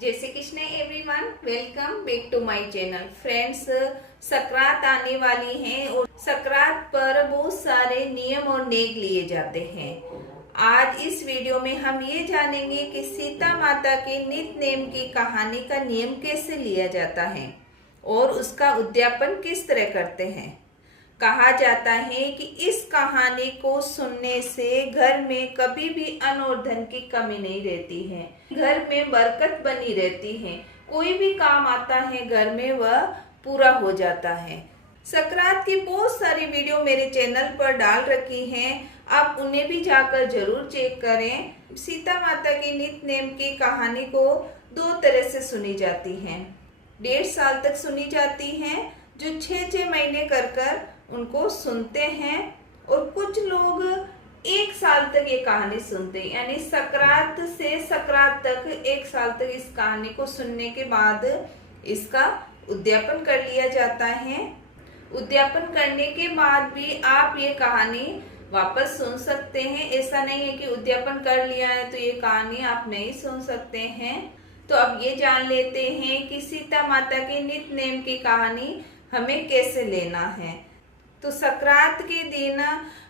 जय Shri Krishna everyone, welcome back to my channel. Friends, Sankrant आने वाली है और संक्रांत पर बहुत सारे नियम और नेक लिए जाते हैं। आज इस वीडियो में हम ये जानेंगे कि सीता माता के नित्य नेम की कहानी का नियम कैसे लिया जाता है और उसका उद्यापन किस तरह करते हैं। कहा जाता है कि इस कहानी को सुनने से घर में कभी भी अन्न और धन की कमी नहीं रहती है, घर में बरकत बनी रहती है, कोई भी काम आता है घर में वह पूरा हो जाता है। संक्रांत की बहुत सारी वीडियो मेरे चैनल पर डाल रखी हैं, आप उन्हें भी जाकर जरूर चेक करें। सीता माता की नित्य नेम की कहानी को दो तरह से सुनी जाती है। 1.5 साल तक सुनी जाती है, जो 6-6 महीने कर उनको सुनते हैं, और कुछ लोग 1 साल तक ये कहानी सुनते हैं, यानी संक्रांत से संक्रांत तक 1 साल तक इस कहानी को सुनने के बाद इसका उद्यापन कर लिया जाता है। उद्यापन करने के बाद भी आप ये कहानी वापस सुन सकते हैं। ऐसा नहीं है कि उद्यापन कर लिया है तो ये कहानी आप नहीं सुन सकते हैं। तो अब ये जान लेते हैं कि सीता माता के नित्य नेम की कहानी हमें कैसे लेना है। तो संक्रांत के दिन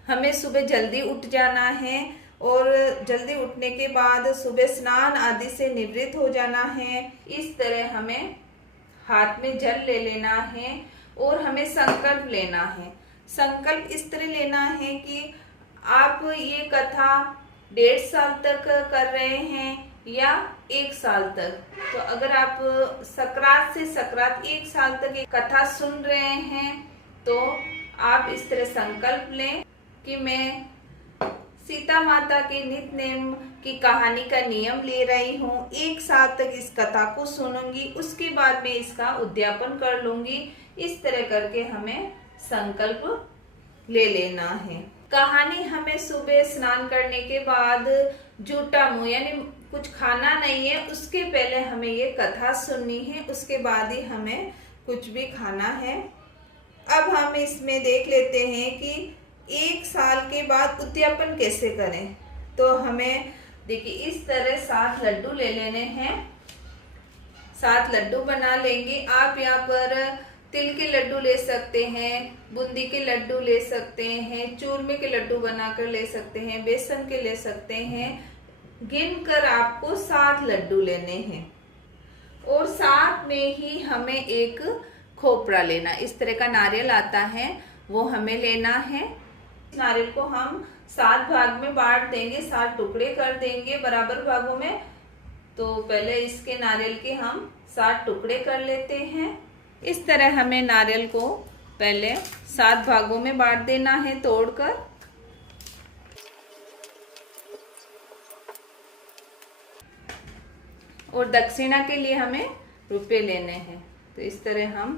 हमें सुबह जल्दी उठ जाना है और जल्दी उठने के बाद सुबह स्नान आदि से निवृत्त हो जाना है। इस तरह हमें हाथ में जल ले लेना है और हमें संकल्प लेना है। संकल्प इस तरह लेना है कि आप ये कथा 1.5 साल तक कर रहे हैं या 1 साल तक। तो अगर आप संक्रांत से संक्रांत 1 साल तक ये कथा सुन रहे हैं तो आप इस तरह संकल्प लें कि मैं सीता माता के नित्य नेम की कहानी का नियम ले रही हूँ, 1 साल तक इस कथा को सुनूंगी, उसके बाद में इसका उद्यापन कर लूंगी। इस तरह करके हमें संकल्प ले लेना है। कहानी हमें सुबह स्नान करने के बाद जूठा मुंह यानी कुछ खाना नहीं है, उसके पहले हमें ये कथा सुननी है, उसके बाद ही हमें कुछ भी खाना है। अब हम इसमें देख लेते हैं कि 1 साल के बाद उद्यापन कैसे करें। तो हमें देखिए इस तरह 7 लड्डू ले लेने हैं। 7 लड्डू बना लेंगे। आप यहाँ पर तिल के लड्डू ले सकते हैं, बूंदी के लड्डू ले सकते हैं, चूरमे के लड्डू बनाकर ले सकते हैं, बेसन के ले सकते हैं। गिनकर आपको 7 लड्डू लेने हैं और साथ में ही हमें एक खोपरा लेना। इस तरह का नारियल आता है, वो हमें लेना है। नारियल को हम 7 भाग में बांट देंगे, 7 टुकड़े कर देंगे बराबर भागों में। तो पहले इसके नारियल के हम 7 टुकड़े कर लेते हैं। इस तरह हमें नारियल को पहले 7 भागों में बांट देना है तोड़कर। और दक्षिणा के लिए हमें रुपए लेने हैं। तो इस तरह हम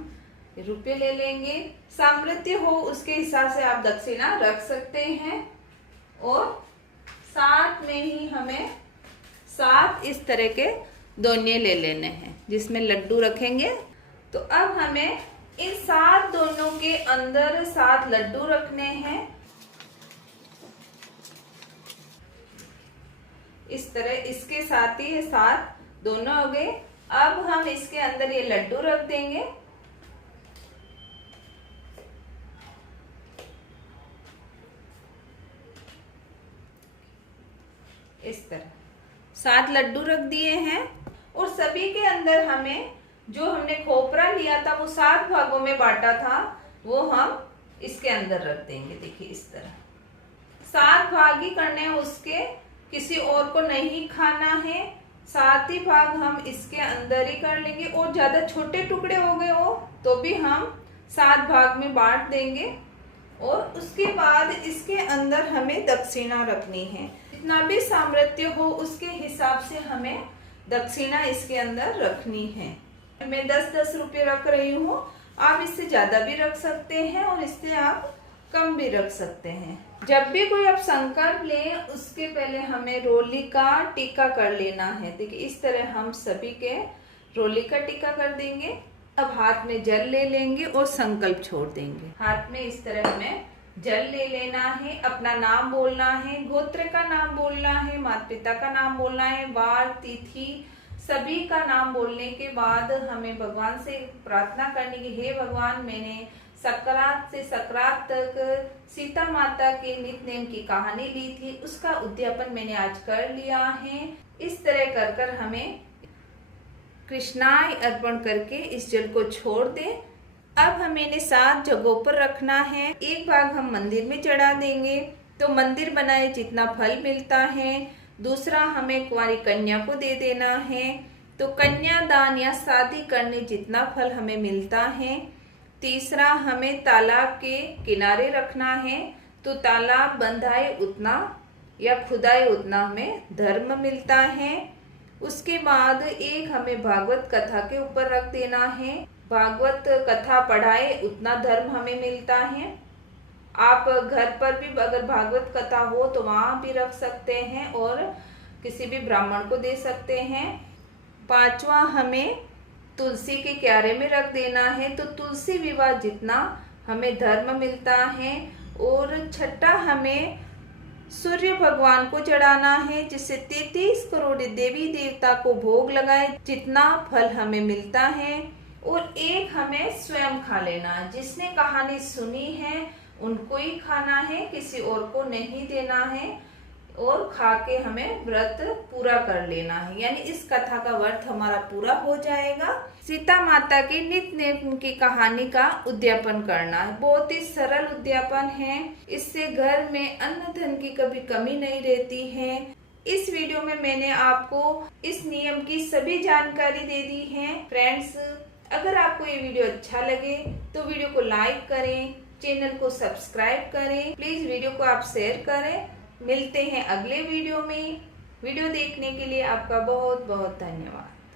रुपए ले लेंगे। सामर्थ्य हो उसके हिसाब से आप दक्षिणा रख सकते हैं। और साथ में ही हमें 7 इस तरह के दोने ले लेने हैं जिसमें लड्डू रखेंगे। तो अब हमें इन 7 दोनों के अंदर 7 लड्डू रखने हैं। इस तरह इसके साथ ही 7 दोनों हो गए। अब हम इसके अंदर ये लड्डू रख देंगे। इस तरह 7 लड्डू रख दिए हैं और सभी के अंदर हमें जो हमने खोपरा लिया था वो 7 भागों में बांटा था वो हम इसके अंदर रख देंगे। देखिए इस तरह 7 भाग ही करने हैं उसके, किसी और को नहीं खाना है। 7 ही भाग हम इसके अंदर ही कर लेंगे। और ज्यादा छोटे टुकड़े हो गए हो तो भी हम 7 भाग में बांट देंगे। और उसके बाद इसके अंदर हमें दक्षिणा रखनी है। जितना भी सामर्थ्य हो उसके हिसाब से हमें दक्षिणा इसके अंदर रखनी है। मैं 10-10 रुपये रख रही हूँ, आप इससे ज्यादा भी रख सकते हैं और इससे आप कम भी रख सकते हैं। जब भी कोई आप संकल्प लें उसके पहले हमें रोली का टीका कर लेना है। देखिए इस तरह हम सभी के रोली का टीका कर देंगे। अब हाथ में जल ले लेंगे और संकल्प छोड़ देंगे। हाथ में इस तरह हमें जल ले लेना है, अपना नाम बोलना है, गोत्र का नाम बोलना है, माता पिता का नाम बोलना है, वार तिथि सभी का नाम बोलने के बाद हमें भगवान से प्रार्थना करनी कि हे भगवान, मैंने सक्रात से सक्रात तक सीता माता के नित्य नेम की कहानी ली थी, उसका उद्यापन मैंने आज कर लिया है। इस तरह कर कर हमें कृष्णाय अर्पण करके इस जल को छोड़ दें। अब हमें इन्हें 7 जगहों पर रखना है। एक भाग हम मंदिर में चढ़ा देंगे तो मंदिर बनाए जितना फल मिलता है। दूसरा हमें कुंवारी कन्या को दे देना है तो कन्यादान या शादी करने जितना फल हमें मिलता है। तीसरा हमें तालाब के किनारे रखना है तो तालाब बंधाए उतना या खुदाए उतना हमें धर्म मिलता है। उसके बाद एक हमें भागवत कथा के ऊपर रख देना है, भागवत कथा पढ़ाए उतना धर्म हमें मिलता है। आप घर पर भी अगर भागवत कथा हो तो वहां भी रख सकते हैं और किसी भी ब्राह्मण को दे सकते हैं। पांचवा हमें तुलसी के क्यारे में रख देना है तो तुलसी विवाह जितना हमें धर्म मिलता है। और छठा हमें सूर्य भगवान को चढ़ाना है जिससे 33 करोड़ देवी देवता को भोग लगाए जितना फल हमें मिलता है। और एक हमें स्वयं खा लेना, जिसने कहानी सुनी है उनको ही खाना है, किसी और को नहीं देना है। और खा के हमें व्रत पूरा कर लेना है, यानी इस कथा का व्रत हमारा पूरा हो जाएगा। सीता माता के नित्य नेम की कहानी का उद्यापन करना है। बहुत ही सरल उद्यापन है, इससे घर में अन्न धन की कभी कमी नहीं रहती है। इस वीडियो में मैंने आपको इस नियम की सभी जानकारी दे दी है। फ्रेंड्स, अगर आपको ये वीडियो अच्छा लगे तो वीडियो को लाइक करें, चैनल को सब्सक्राइब करें, प्लीज वीडियो को आप शेयर करें। मिलते हैं अगले वीडियो में। वीडियो देखने के लिए आपका बहुत बहुत धन्यवाद।